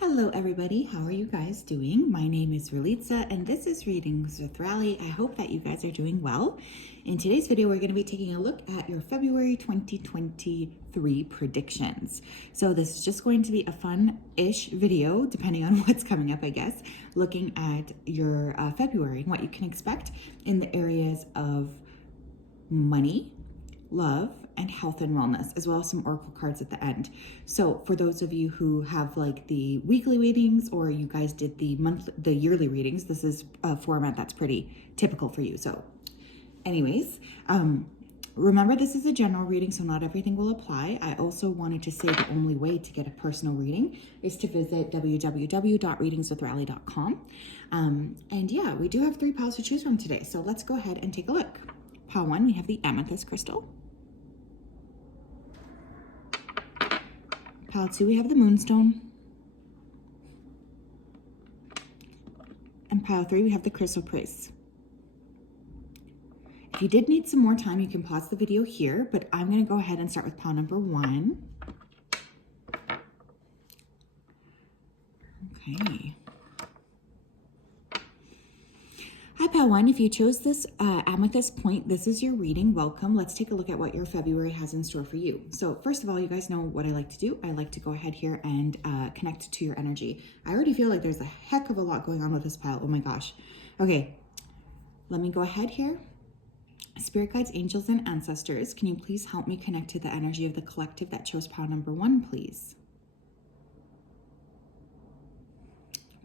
Hello everybody, how are you guys doing? My name is Ralitza and this is Readings with Rali. I hope that you guys are doing well. In today's video, we're going to be taking a look at your February 2023 predictions. So this is just going to be a fun-ish video, depending on what's coming up, I guess, looking at your February and what you can expect in the areas of money, love, and health and wellness, as well as some oracle cards at the end. So for those of you who have like the weekly readings, or you guys did the yearly readings, this is a format that's pretty typical for you. So anyways, remember this is a general reading, so not everything will apply. I also wanted to say the only way to get a personal reading is to visit www.readingswithrali.com. And yeah, we do have 3 piles to choose from today. So let's go ahead and take a look. Pile 1, we have the amethyst crystal. Pile 2, we have the moonstone. And pile 3, we have the chrysoprase. If you did need some more time, you can pause the video here, but I'm going to go ahead and start with pile number 1. Okay. Hi, pile 1. If you chose this amethyst point, this is your reading. Welcome. Let's take a look at what your February has in store for you. So first of all, you guys know what I like to do. I like to go ahead here and connect to your energy. I already feel like there's a heck of a lot going on with this pile. Oh my gosh. Okay, let me go ahead here. Spirit guides, angels, and ancestors, can you please help me connect to the energy of the collective that chose pile number 1, please?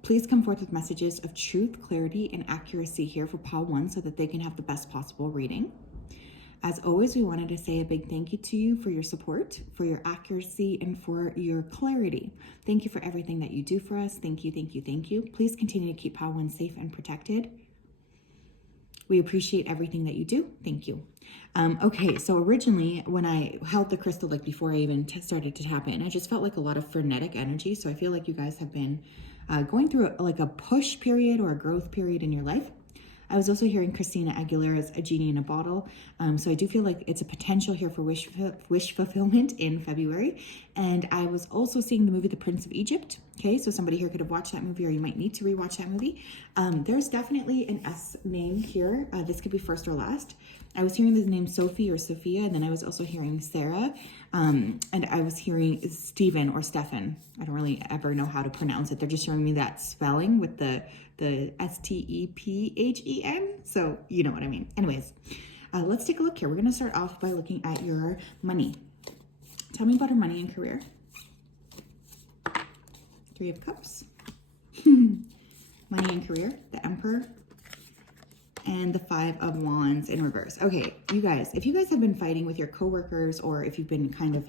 Please come forth with messages of truth, clarity, and accuracy here for pile 1 so that they can have the best possible reading. As always, we wanted to say a big thank you to you for your support, for your accuracy, and for your clarity. Thank you for everything that you do for us. Thank you, thank you, thank you. Please continue to keep pile 1 safe and protected. We appreciate everything that you do. Thank you. Okay, so originally when I held the crystal, like before I even started to tap in, I just felt like a lot of frenetic energy. So I feel like you guys have been going through like a push period or a growth period in your life. I was also hearing Christina Aguilera's A Genie in a Bottle. So I do feel like it's a potential here for wish fulfillment in February. And I was also seeing the movie The Prince of Egypt. Okay, so somebody here could have watched that movie, or you might need to rewatch that movie. There's definitely an S name here. This could be first or last. I was hearing the name Sophie or Sophia, and then I was also hearing Sarah, and I was hearing Stephen or Stefan. I don't really ever know how to pronounce it. They're just showing me that spelling with the S-T-E-P-H-E-N. So you know what I mean. Anyways, let's take a look here. We're going to start off by looking at your money. Tell me about your money and career. 3 of Cups. Money and career, the Emperor, and the 5 of Wands in reverse. Okay, you guys, if you guys have been fighting with your coworkers, or if you've been kind of,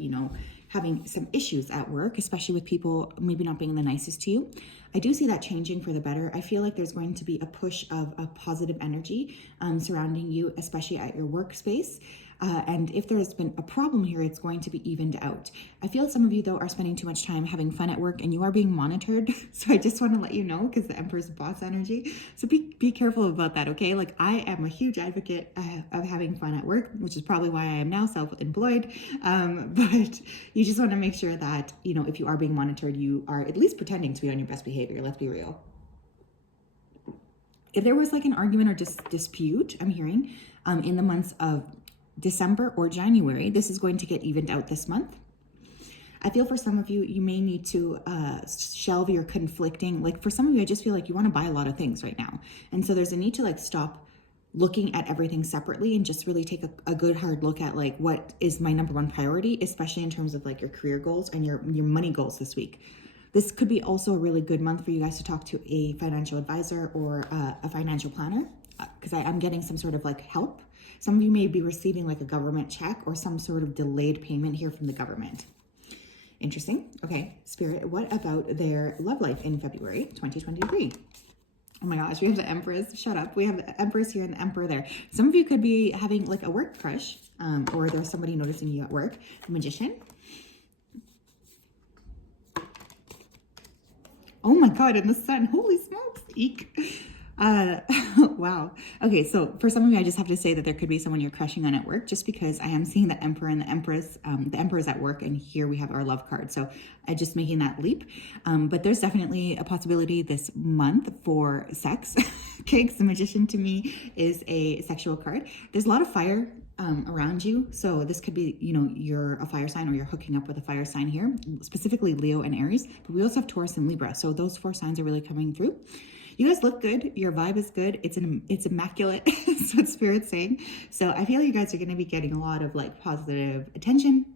having some issues at work, especially with people maybe not being the nicest to you, I do see that changing for the better. I feel like there's going to be a push of a positive energy surrounding you, especially at your workspace. And if there's been a problem here, it's going to be evened out. I feel some of you, though, are spending too much time having fun at work, and you are being monitored. So I just want to let you know, because the Emperor's boss energy. So be careful about that, okay? Like, I am a huge advocate of having fun at work, which is probably why I am now self-employed. But you just want to make sure that, if you are being monitored, you are at least pretending to be on your best behavior. Let's be real. If there was like an argument or dispute, I'm hearing, in the months of December or January, this is going to get evened out this month. I feel for some of you, you may need to shelve your conflicting, like for some of you, I just feel like you want to buy a lot of things right now. And so there's a need to like stop looking at everything separately and just really take a good hard look at like, what is my number 1 priority, especially in terms of like your career goals and your money goals this week. This could be also a really good month for you guys to talk to a financial advisor or a financial planner, because I'm getting some sort of like help. Some of you may be receiving like a government check or some sort of delayed payment here from the government. Interesting. Okay, Spirit, what about their love life in February 2023? Oh my gosh, we have the Empress. Shut up. We have the Empress here and the Emperor there. Some of you could be having like a work crush, or there's somebody noticing you at work. The Magician. Oh my God, and the Sun. Holy smokes. Eek. Wow. Okay, so for some of you, I just have to say that there could be someone you're crushing on at work, just because I am seeing the Emperor and the Empress. The Emperor is at work, and here we have our love card. So I just making that leap. But there's definitely a possibility this month for sex. Okay, 'cause the Magician to me is a sexual card. There's a lot of fire around you. So this could be, you're a fire sign or you're hooking up with a fire sign here, specifically Leo and Aries. But we also have Taurus and Libra. So those 4 signs are really coming through. You guys look good. Your vibe is good. It's immaculate. That's what Spirit's saying. So I feel you guys are going to be getting a lot of like positive attention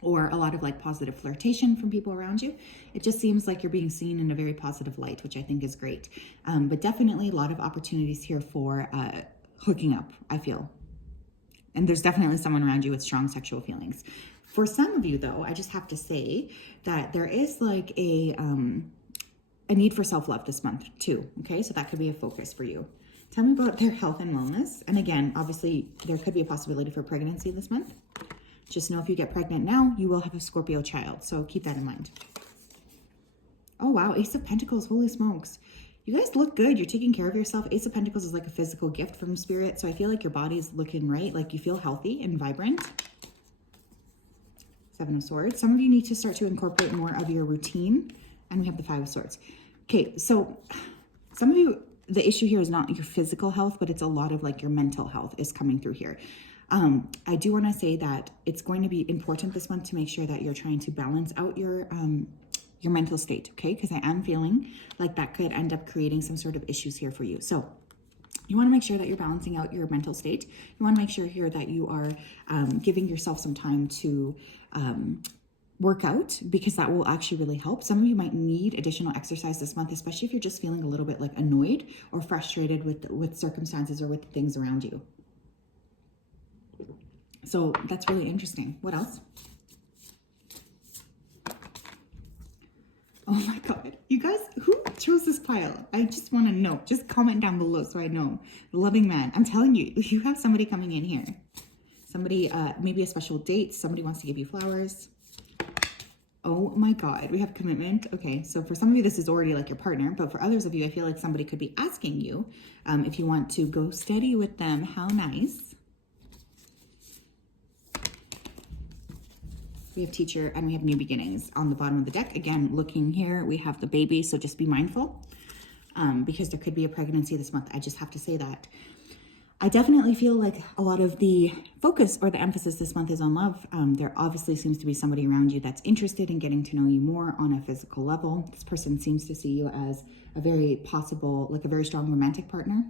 or a lot of like positive flirtation from people around you. It just seems like you're being seen in a very positive light, which I think is great. But definitely a lot of opportunities here for hooking up, I feel. And there's definitely someone around you with strong sexual feelings. For some of you though, I just have to say that there is like a need for self-love this month too, okay? So that could be a focus for you. Tell me about their health and wellness. And again, obviously, there could be a possibility for pregnancy this month. Just know if you get pregnant now, you will have a Scorpio child. So keep that in mind. Oh, wow. Ace of Pentacles. Holy smokes. You guys look good. You're taking care of yourself. Ace of Pentacles is like a physical gift from Spirit. So I feel like your body's looking right. Like you feel healthy and vibrant. 7 of Swords. Some of you need to start to incorporate more of your routine. And we have the 5 of Swords. Okay, so some of you, the issue here is not your physical health, but it's a lot of like your mental health is coming through here. I do want to say that it's going to be important this month to make sure that you're trying to balance out your mental state, okay? Because I am feeling like that could end up creating some sort of issues here for you. So you want to make sure that you're balancing out your mental state. You want to make sure here that you are giving yourself some time to work out, because that will actually really help. Some of you might need additional exercise this month, especially if you're just feeling a little bit like annoyed or frustrated with circumstances or with things around you. So that's really interesting. What else? Oh my God. You guys, who chose this pile? I just want to know. Just comment down below so I know. Loving man. I'm telling you, you have somebody coming in here. Somebody, maybe a special date. Somebody wants to give you flowers. Oh my God, we have commitment. Okay, so for some of you, this is already like your partner, but for others of you, I feel like somebody could be asking you if you want to go steady with them. How nice. We have teacher and we have new beginnings on the bottom of the deck. Again, looking here, we have the baby, so just be mindful because there could be a pregnancy this month. I just have to say that. I definitely feel like a lot of the focus or the emphasis this month is on love. There obviously seems to be somebody around you that's interested in getting to know you more on a physical level. This person seems to see you as a very possible, like a very strong romantic partner.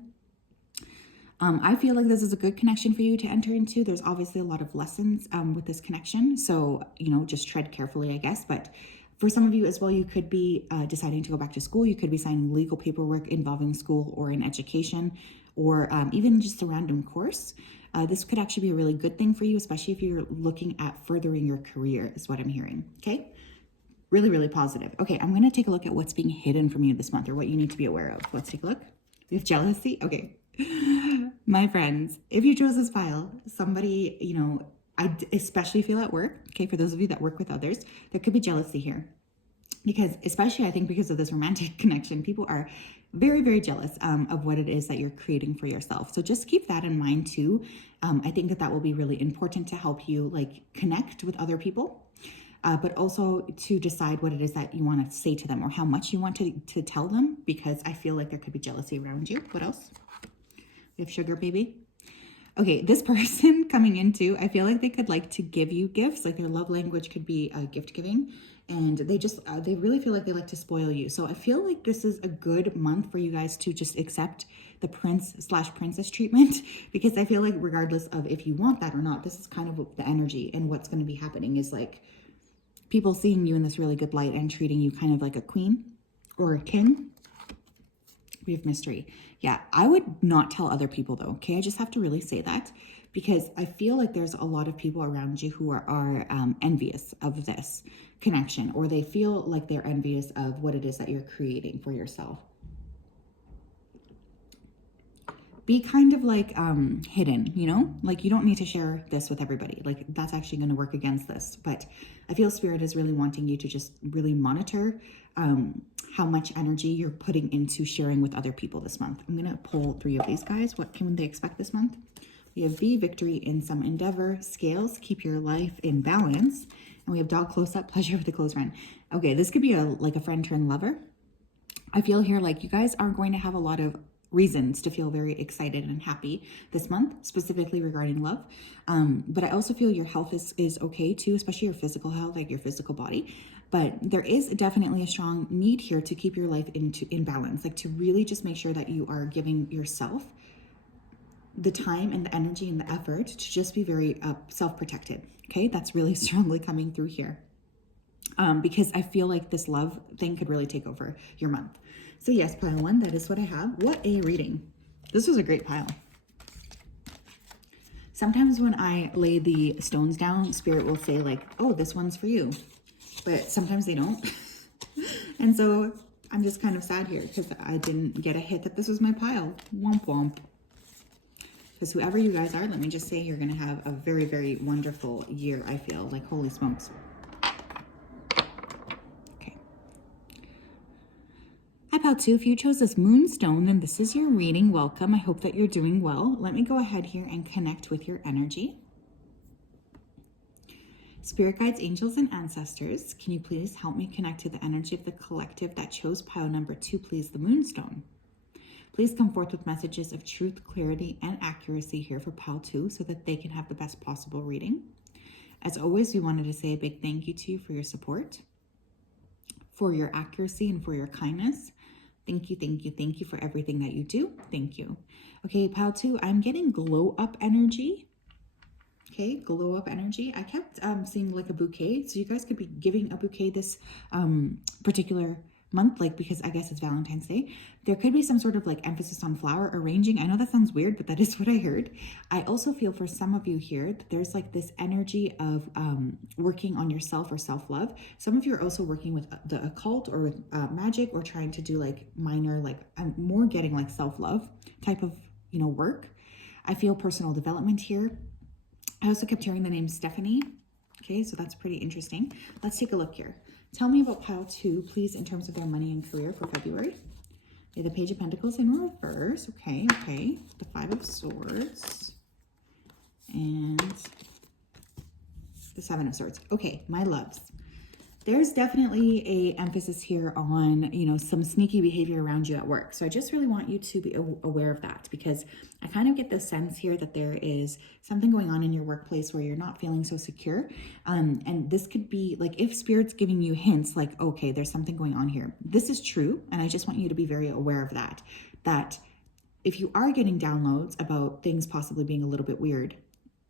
I feel like this is a good connection for you to enter into. There's obviously a lot of lessons with this connection. So, just tread carefully, I guess. But for some of you as well, you could be deciding to go back to school. You could be signing legal paperwork involving school or in education, or even just a random course. This could actually be a really good thing for you, especially if you're looking at furthering your career, is what I'm hearing, okay? Really, really positive. Okay, I'm gonna take a look at what's being hidden from you this month or what you need to be aware of. Let's take a look. We have jealousy, okay. My friends, if you chose this pile, somebody, I especially feel at work, okay, for those of you that work with others, there could be jealousy here. Because especially, I think because of this romantic connection, people are very, very jealous of what it is that you're creating for yourself. So just keep that in mind too. I think that will be really important to help you like connect with other people, but also to decide what it is that you want to say to them or how much you want to tell them, because I feel like there could be jealousy around you. What else? We have sugar baby. Okay, this person coming into, I feel like they could like to give you gifts, like their love language could be gift giving. And they really feel like they like to spoil you. So I feel like this is a good month for you guys to just accept the prince/princess treatment, because I feel like regardless of if you want that or not, this is kind of the energy, and what's going to be happening is like people seeing you in this really good light and treating you kind of like a queen or a king. We have mystery. Yeah, I would not tell other people though, okay? I just have to really say that, because I feel like there's a lot of people around you who are envious of this connection, or they feel like they're envious of what it is that you're creating for yourself. Be kind of like hidden, like you don't need to share this with everybody. Like that's actually going to work against this. But I feel Spirit is really wanting you to just really monitor how much energy you're putting into sharing with other people this month. I'm going to pull 3 of these guys. What can they expect this month? We have B, victory in some endeavor. Scales, keep your life in balance. And we have dog close up, pleasure with a close friend. Okay, this could be like a friend turned lover. I feel here like you guys are going to have a lot of reasons to feel very excited and happy this month, specifically regarding love. But I also feel your health is okay too, especially your physical health, like your physical body. But there is definitely a strong need here to keep your life in balance, like to really just make sure that you are giving yourself the time and the energy and the effort to just be very self-protected. Okay, that's really strongly coming through here. Because I feel like this love thing could really take over your month. So yes, pile 1, that is what I have. What a reading. This was a great pile. Sometimes when I lay the stones down, Spirit will say like, oh, this one's for you. But sometimes they don't. And so I'm just kind of sad here because I didn't get a hit that this was my pile. Womp womp. Because whoever you guys are, let me just say you're going to have a very, very wonderful year, I feel. Like, holy smokes. Pile 2, if you chose this moonstone, then this is your reading. Welcome. I hope that you're doing well. Let me go ahead here and connect with your energy. Spirit guides, angels, and ancestors, can you please help me connect to the energy of the collective that chose pile number 2, please, the moonstone? Please come forth with messages of truth, clarity, and accuracy here for pile 2 so that they can have the best possible reading. As always, we wanted to say a big thank you to you for your support, for your accuracy, and for your kindness. Thank you, thank you, thank you for everything that you do. Thank you. Okay, pile 2, I'm getting glow up energy. Okay, glow up energy. I kept seeing like a bouquet. So you guys could be giving a bouquet this particular month, like because I guess it's Valentine's Day. There could be some sort of like emphasis on flower arranging. I know that sounds weird, but that is what I heard. I also feel for some of you here that there's like this energy of working on yourself or self-love. Some of you are also working with the occult or with magic, or trying to do like minor, like I'm more getting like self-love type of, you know, work. I feel personal development here. I also kept hearing the name Stephanie. Okay, so that's pretty interesting. Let's take a look here. Tell me about pile 2, please, in terms of their money and career for February. Okay, the Page of Pentacles in reverse. Okay, okay. The 5 of Swords. And the 7 of Swords. Okay, my loves. There's definitely a emphasis here on, you know, some sneaky behavior around you at work. So I just really want you to be aware of that, because I kind of get the sense here that there is something going on in your workplace where you're not feeling so secure. And this could be like, if Spirit's giving you hints like, okay, there's something going on here. This is true. And I just want you to be very aware of that, that if you are getting downloads about things possibly being a little bit weird,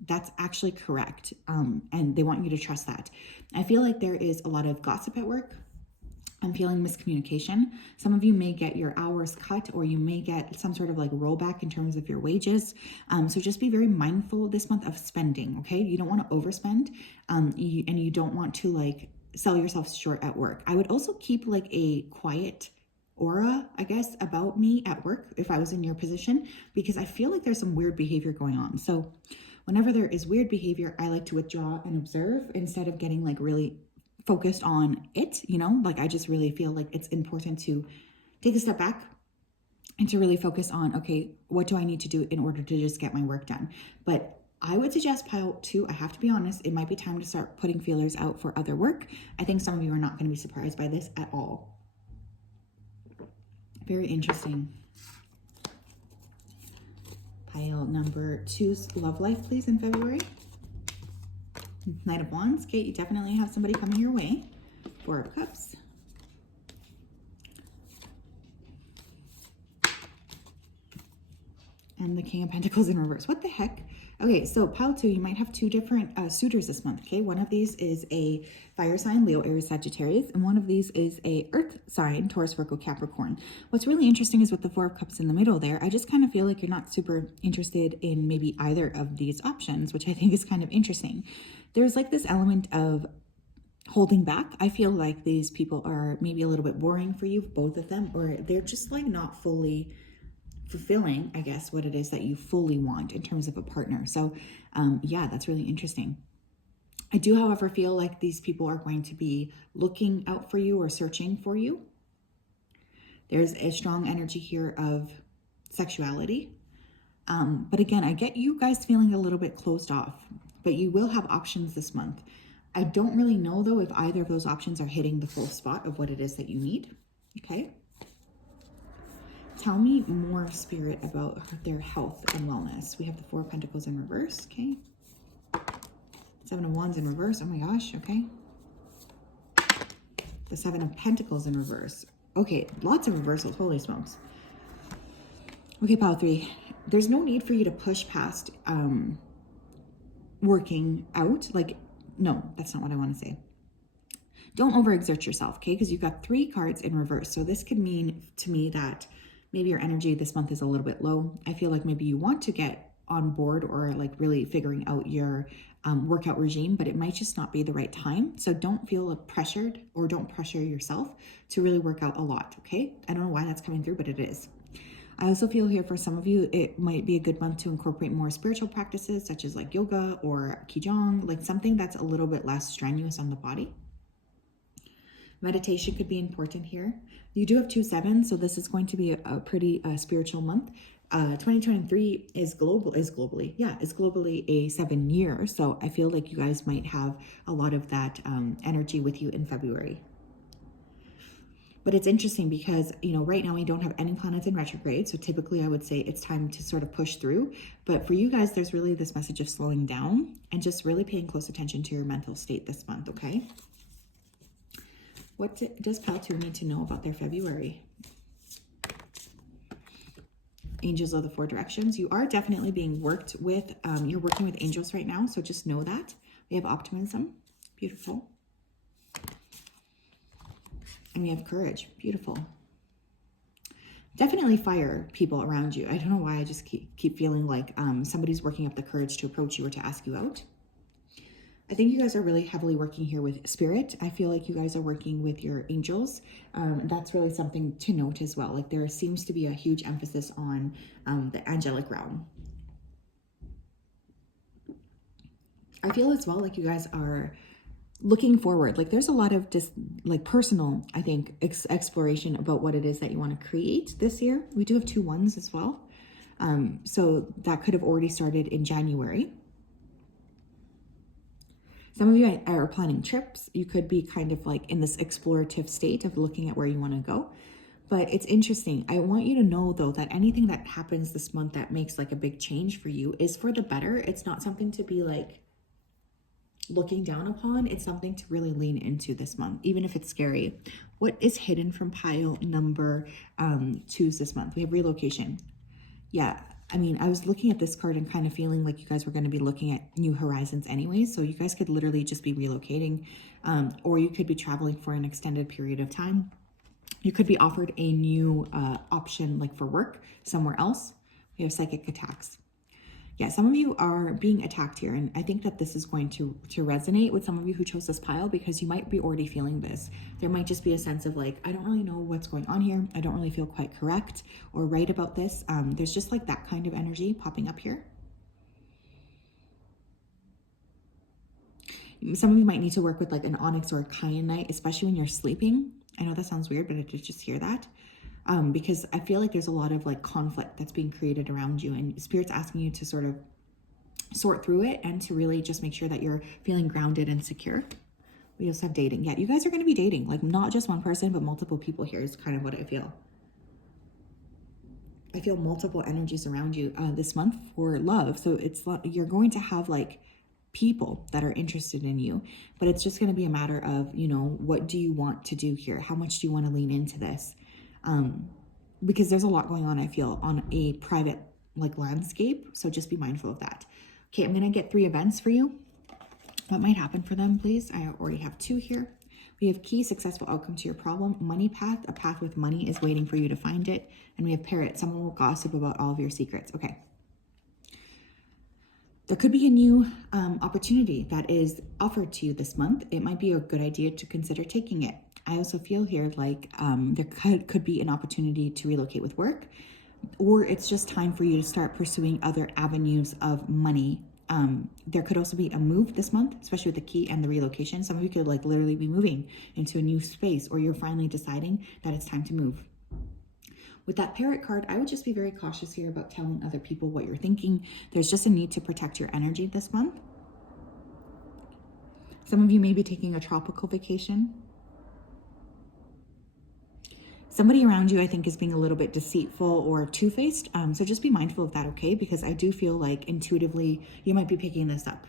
that's actually correct. And they want you to trust that. I feel like there is a lot of gossip at work. I'm feeling miscommunication. Some of you may get your hours cut, or you may get some sort of like rollback in terms of your wages. So just be very mindful this month of spending, okay? You don't want to overspend, and you don't want to like sell yourself short at work. I would also keep like a quiet aura, I guess, about me at work if I was in your position, because I feel like there's some weird behavior going on. So whenever there is weird behavior, I like to withdraw and observe instead of getting like really focused on it, you know? Like I just really feel like it's important to take a step back and to really focus on, okay, what do I need to do in order to just get my work done? But I would suggest pile 2, I have to be honest, it might be time to start putting feelers out for other work. I think some of you are not going to be surprised by this at all. Very interesting. Pile number 2's love life, please, in February. Knight of Wands. Okay, you definitely have somebody coming your way. 4 of Cups. And the King of Pentacles in reverse. What the heck? Okay, so pile 2, you might have 2 different suitors this month, okay? One of these is a fire sign, Leo, Aries, Sagittarius, and one of these is a earth sign, Taurus, Virgo, Capricorn. What's really interesting is with the 4 of Cups in the middle there, I just kind of feel like you're not super interested in maybe either of these options, which I think is kind of interesting. There's like this element of holding back. I feel like these people are maybe a little bit boring for you, both of them, or they're just like not fully fulfilling, I guess, what it is that you fully want in terms of a partner. So yeah, that's really interesting. I do, however, feel like these people are going to be looking out for you or searching for you. There's a strong energy here of sexuality. But again, I get you guys feeling a little bit closed off, but you will have options this month. I don't really know though if either of those options are hitting the full spot of what it is that you need. Okay. Tell me more, Spirit, about their health and wellness. We have the Four of Pentacles in reverse. Okay. Seven of Wands in reverse. Oh my gosh. Okay. The Seven of Pentacles in reverse. Okay. Lots of reversals. Holy smokes. Okay, pile 3. There's no need for you to push past working out. Like, no, that's not what I want to say. Don't overexert yourself, okay? Because you've got 3 cards in reverse. So this could mean to me that maybe your energy this month is a little bit low. I feel like maybe you want to get on board or like really figuring out your workout regime, but it might just not be the right time. So don't feel pressured, or don't pressure yourself to really work out a lot, okay? I don't know why that's coming through, but it is. I also feel here for some of you, it might be a good month to incorporate more spiritual practices such as like yoga or qigong, like something that's a little bit less strenuous on the body. Meditation could be important here. You do have 2 sevens, so this is going to be a pretty spiritual month. 2023 is globally a 7 year. So I feel like you guys might have a lot of that energy with you in February. But it's interesting because, you know, right now we don't have any planets in retrograde. So typically I would say it's time to sort of push through. But for you guys, there's really this message of slowing down and just really paying close attention to your mental state this month, okay? What does pile 2 need to know about their February? Angels of the 4 directions. You are definitely being worked with. You're working with angels right now. So just know that. We have optimism. Beautiful. And we have courage. Beautiful. Definitely fire people around you. I don't know why I just keep feeling like somebody's working up the courage to approach you or to ask you out. I think you guys are really heavily working here with spirit. I feel like you guys are working with your angels. That's really something to note as well. Like there seems to be a huge emphasis on the angelic realm. I feel as well like you guys are looking forward. Like there's a lot of just like personal, I think, exploration about what it is that you want to create this year. We do have 2 ones as well. So that could have already started in January. Some of you are planning trips. You could be kind of like in this explorative state of looking at where you want to go. But it's interesting. I want you to know though that anything that happens this month that makes like a big change for you is for the better. It's not something to be like looking down upon. It's something to really lean into this month, even if it's scary. What is hidden from pile number 2's this month? We have relocation. Yeah, I mean, I was looking at this card and kind of feeling like you guys were going to be looking at new horizons anyway. So you guys could literally just be relocating, or you could be traveling for an extended period of time. You could be offered a new option like for work somewhere else. We have psychic attacks. Yeah, some of you are being attacked here, and I think that this is going to resonate with some of you who chose this pile because you might be already feeling this. There might just be a sense of like, I don't really know what's going on here. I don't really feel quite correct or right about this. There's just like that kind of energy popping up here. Some of you might need to work with like an onyx or a kyanite, especially when you're sleeping. I know that sounds weird, but I did just hear that. Because I feel like there's a lot of like conflict that's being created around you, and Spirit's asking you to sort of sort through it and to really just make sure that you're feeling grounded and secure. We also have dating. Yeah, you guys are going to be dating, like not just one person, but multiple people here is kind of what I feel. I feel multiple energies around you this month for love. So it's you're going to have like people that are interested in you, but it's just going to be a matter of, you know, what do you want to do here? How much do you want to lean into this? Because there's a lot going on, I feel, on a private like landscape. So just be mindful of that. Okay, I'm going to get 3 events for you. What might happen for them, please? I already have 2 here. We have key, successful outcome to your problem. Money path, a path with money is waiting for you to find it. And we have parrot, someone will gossip about all of your secrets. Okay. There could be a new opportunity that is offered to you this month. It might be a good idea to consider taking it. I also feel here like there could be an opportunity to relocate with work, or it's just time for you to start pursuing other avenues of money. There could also be a move this month, especially with the key and the relocation. Some of you could like literally be moving into a new space, or you're finally deciding that it's time to move. With that Parrot card, I would just be very cautious here about telling other people what you're thinking. There's just a need to protect your energy this month. Some of you may be taking a tropical vacation. Somebody around you, I think, is being a little bit deceitful or two-faced. So just be mindful of that, okay? Because I do feel like intuitively you might be picking this up.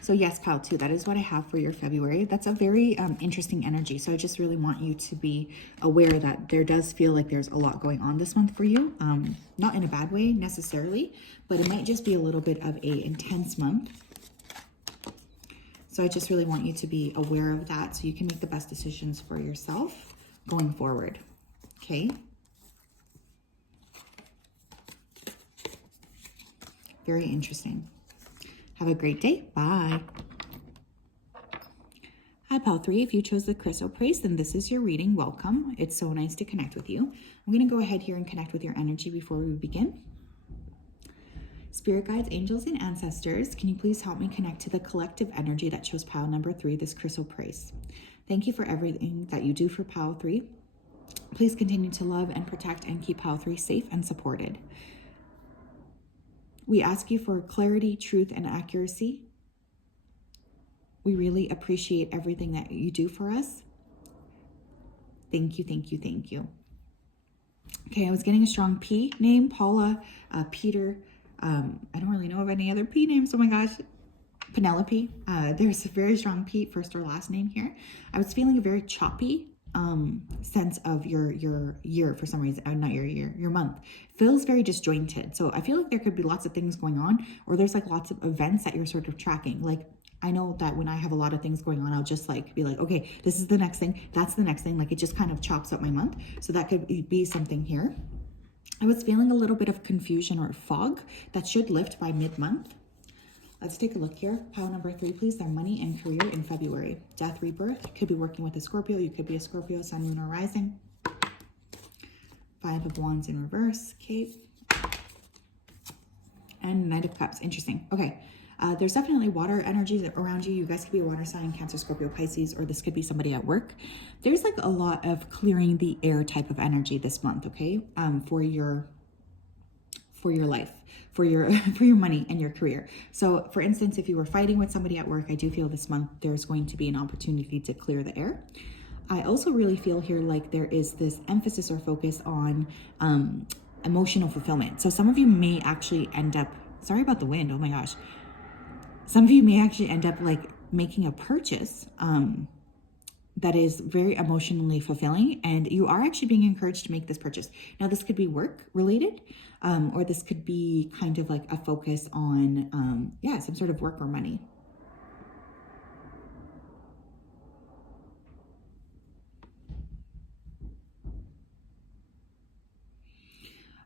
So yes, pile 2, that is what I have for your February. That's a very interesting energy. So I just really want you to be aware that there does feel like there's a lot going on this month for you. Not in a bad way necessarily, but it might just be a little bit of a intense month. So I just really want you to be aware of that so you can make the best decisions for yourself going forward, okay? Very interesting. Have a great day. Bye. Hi, pile 3. If you chose the Crystal Praise, then this is your reading. Welcome. It's so nice to connect with you. I'm going to go ahead here and connect with your energy before we begin. Spirit guides, angels, and ancestors, can you please help me connect to the collective energy that chose pile number 3, this Crystal Praise? Thank you for everything that you do for pile 3. Please continue to love and protect and keep pile 3 safe and supported. We ask you for clarity, truth, and accuracy. We really appreciate everything that you do for us. Thank you, thank you, thank you. Okay, I was getting a strong P name, Paula, Peter. I don't really know of any other P names. Oh my gosh. Penelope. There's a very strong P, first or last name here. I was feeling a very choppy sense of your year for some reason. Not your year, your month. Feels very disjointed. So I feel like there could be lots of things going on, or there's like lots of events that you're sort of tracking. Like I know that when I have a lot of things going on, I'll just like be like, okay, this is the next thing. That's the next thing. Like it just kind of chops up my month. So that could be something here. I was feeling a little bit of confusion or fog that should lift by mid-month. Let's take a look here. Pile number 3, please. Their money and career in February. Death, rebirth. You could be working with a Scorpio. You could be a Scorpio, sun, moon, or rising. 5 of Wands in reverse. Okay. And Knight of Cups. Interesting. Okay. There's definitely water energies around you. You guys could be a water sign, Cancer, Scorpio, Pisces, or this could be somebody at work. There's like a lot of clearing the air type of energy this month, okay? For your life, for your money and your career. So for instance, if you were fighting with somebody at work, I do feel this month there's going to be an opportunity to clear the air. I also really feel here like there is this emphasis or focus on emotional fulfillment. So some of you may actually end up, sorry about the wind, oh my gosh. Some of you may actually end up like making a purchase that is very emotionally fulfilling, and you are actually being encouraged to make this purchase. Now, this could be work related, or this could be kind of like a focus on, some sort of work or money.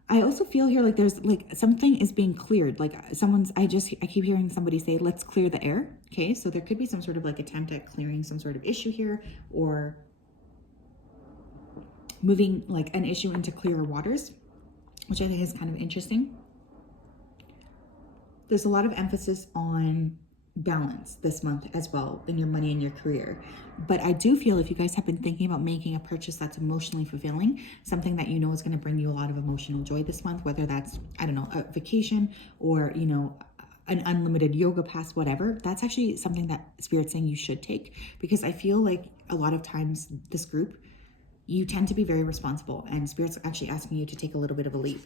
I also feel here like there's like something is being cleared. Like I keep hearing somebody say, let's clear the air. Okay, so there could be some sort of like attempt at clearing some sort of issue here, or moving like an issue into clearer waters, which I think is kind of interesting. There's a lot of emphasis on balance this month as well in your money and your career. But I do feel if you guys have been thinking about making a purchase that's emotionally fulfilling, something that you know is going to bring you a lot of emotional joy this month, whether that's, I don't know, a vacation or, you know, an unlimited yoga pass, whatever, that's actually something that Spirit's saying you should take, because I feel like a lot of times this group, you tend to be very responsible, and Spirit's actually asking you to take a little bit of a leap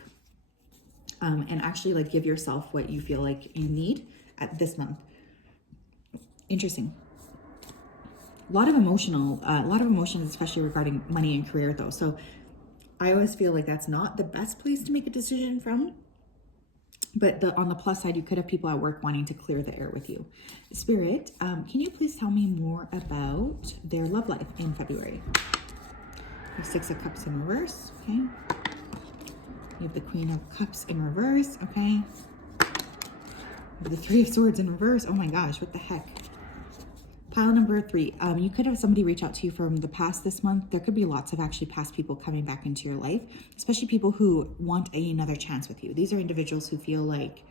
and actually like give yourself what you feel like you need at this month. Interesting. A lot of emotions, especially regarding money and career though. So I always feel like that's not the best place to make a decision from. But on the plus side, you could have people at work wanting to clear the air with you. Spirit, can you please tell me more about their love life in February? You have 6 of Cups in reverse, okay? You have the Queen of Cups in reverse, okay? You have the 3 of Swords in reverse. Oh my gosh, what the heck? Pile number 3, you could have somebody reach out to you from the past this month. There could be lots of actually past people coming back into your life, especially people who want another chance with you. These are individuals who feel like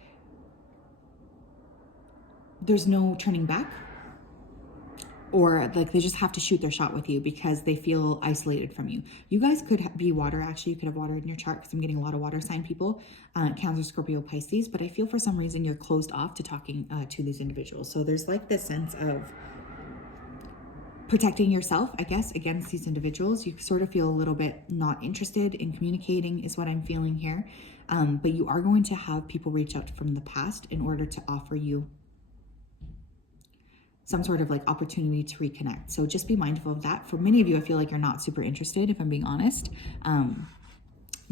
there's no turning back. or like they just have to shoot their shot with you because they feel isolated from you. You guys could be water, actually. You could have water in your chart because I'm getting a lot of water sign people, Cancer, Scorpio, Pisces, but I feel for some reason you're closed off to talking to these individuals. So there's like this sense of protecting yourself, I guess, against these individuals. You sort of feel a little bit not interested in communicating is what I'm feeling here. But you are going to have people reach out from the past in order to offer you some sort of like opportunity to reconnect. So just be mindful of that. For many of you, I feel like you're not super interested, if I'm being honest,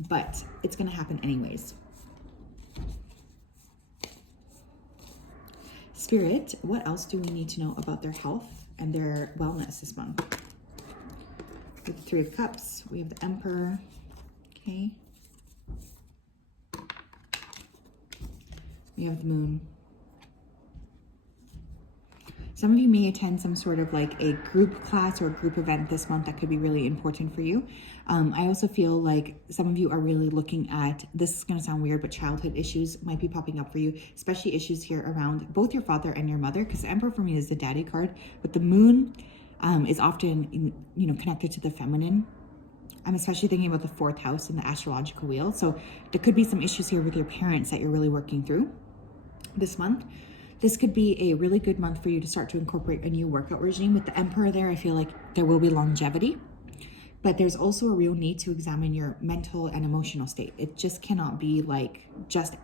but it's going to happen anyways. Spirit, what else do we need to know about their health and their wellness this month? With the Three of Cups, we have the Emperor, okay. We have the Moon. Some of you may attend some sort of like a group class or a group event this month that could be really important for you. I also feel like some of you are really looking at, this is going to sound weird, but childhood issues might be popping up for you, especially issues here around both your father and your mother, because the Emperor for me is the daddy card, but the Moon is often, connected to the feminine. I'm especially thinking about the 4th house in the astrological wheel. So there could be some issues here with your parents that you're really working through this month. This could be a really good month for you to start to incorporate a new workout regime. With the Emperor there, I feel like there will be longevity, but there's also a real need to examine your mental and emotional state. It just cannot be like just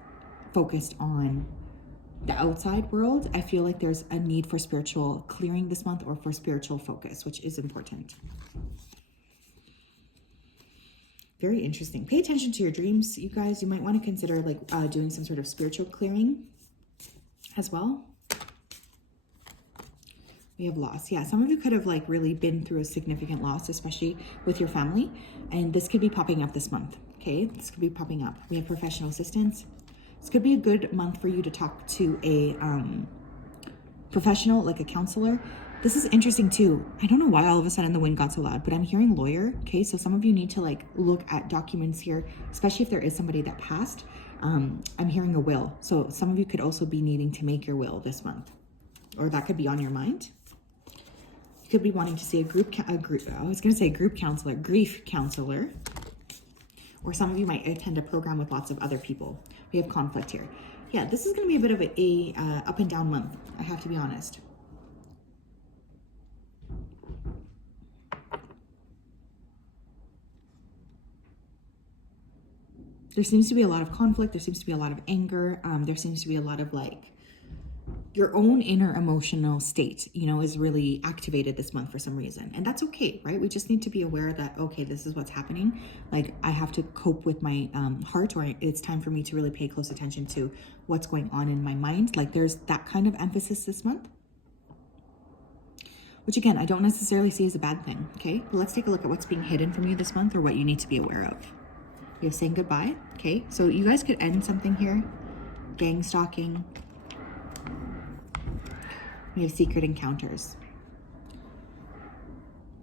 focused on the outside world. I feel like there's a need for spiritual clearing this month, or for spiritual focus, which is important. Very interesting. Pay attention to your dreams, you guys. You might want to consider like doing some sort of spiritual clearing as well. We have loss. Yeah, some of you could have like really been through a significant loss, especially with your family. And this could be popping up this month. Okay, this could be popping up. We have professional assistance. This could be a good month for you to talk to a professional, like a counselor. This is interesting too. I don't know why all of a sudden the wind got so loud, but I'm hearing lawyer. Okay, so some of you need to like look at documents here, especially if there is somebody that passed. I'm hearing a will. So some of you could also be needing to make your will this month, or that could be on your mind. You could be wanting to see a group counselor, grief counselor, or some of you might attend a program with lots of other people. We have conflict here. Yeah, this is going to be a bit of a up and down month, I have to be honest. There seems to be a lot of conflict. There seems to be a lot of anger. There seems to be a lot of like your own inner emotional state, is really activated this month for some reason. And that's okay, right? We just need to be aware that, okay, this is what's happening. Like I have to cope with my heart, or it's time for me to really pay close attention to what's going on in my mind. Like there's that kind of emphasis this month, which again, I don't necessarily see as a bad thing. Okay, but let's take a look at what's being hidden from you this month, or what you need to be aware of. We have saying goodbye. Okay, so you guys could end something here. Gang stalking. We have secret encounters.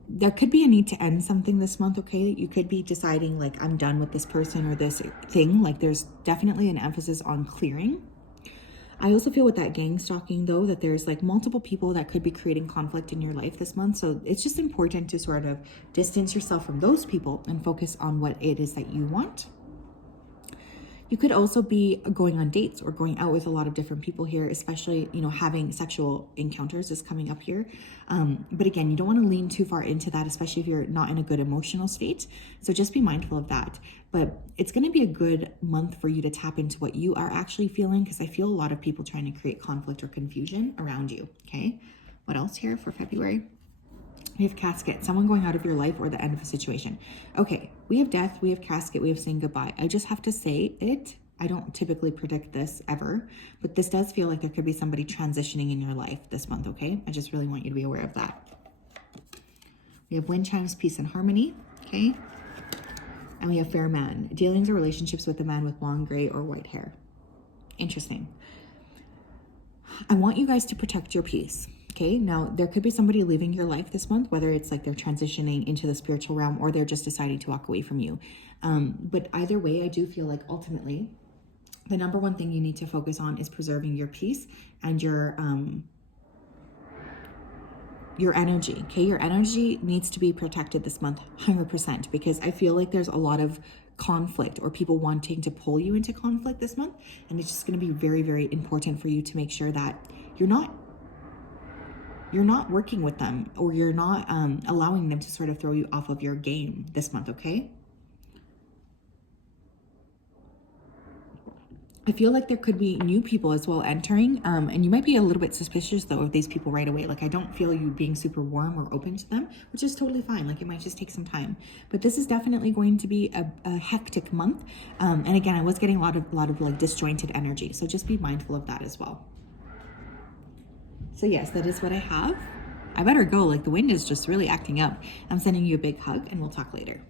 There could be a need to end something this month, okay? You could be deciding like, I'm done with this person or this thing. Like there's definitely an emphasis on clearing. I also feel with that gang stalking though, that there's like multiple people that could be creating conflict in your life this month. So it's just important to sort of distance yourself from those people and focus on what it is that you want. You could also be going on dates or going out with a lot of different people here, especially, having sexual encounters is coming up here. But again, you don't want to lean too far into that, especially if you're not in a good emotional state. So just be mindful of that. But it's going to be a good month for you to tap into what you are actually feeling, because I feel a lot of people trying to create conflict or confusion around you. Okay. What else here for February? We have casket, someone going out of your life, or the end of a situation. Okay, we have death, we have casket, we have saying goodbye. I just have to say it. I don't typically predict this ever, but this does feel like there could be somebody transitioning in your life this month, okay? I just really want you to be aware of that. We have wind chimes, peace and harmony, okay? And we have fair man, dealings or relationships with a man with long gray or white hair. Interesting. I want you guys to protect your peace. Okay, now there could be somebody leaving your life this month, whether it's like they're transitioning into the spiritual realm or they're just deciding to walk away from you. But either way, I do feel like ultimately the number one thing you need to focus on is preserving your peace and your your energy, okay? Your energy needs to be protected this month, 100%, because I feel like there's a lot of conflict or people wanting to pull you into conflict this month. And it's just going to be very, very important for you to make sure that you're not working with them, or you're not allowing them to sort of throw you off of your game this month, okay? I feel like there could be new people as well entering, and you might be a little bit suspicious though of these people right away. Like, I don't feel you being super warm or open to them, which is totally fine. Like, it might just take some time, but this is definitely going to be a hectic month. And again, I was getting a lot of like disjointed energy, so just be mindful of that as well. So yes, that is what I have. I better go. Like, the wind is just really acting up. I'm sending you a big hug, and we'll talk later.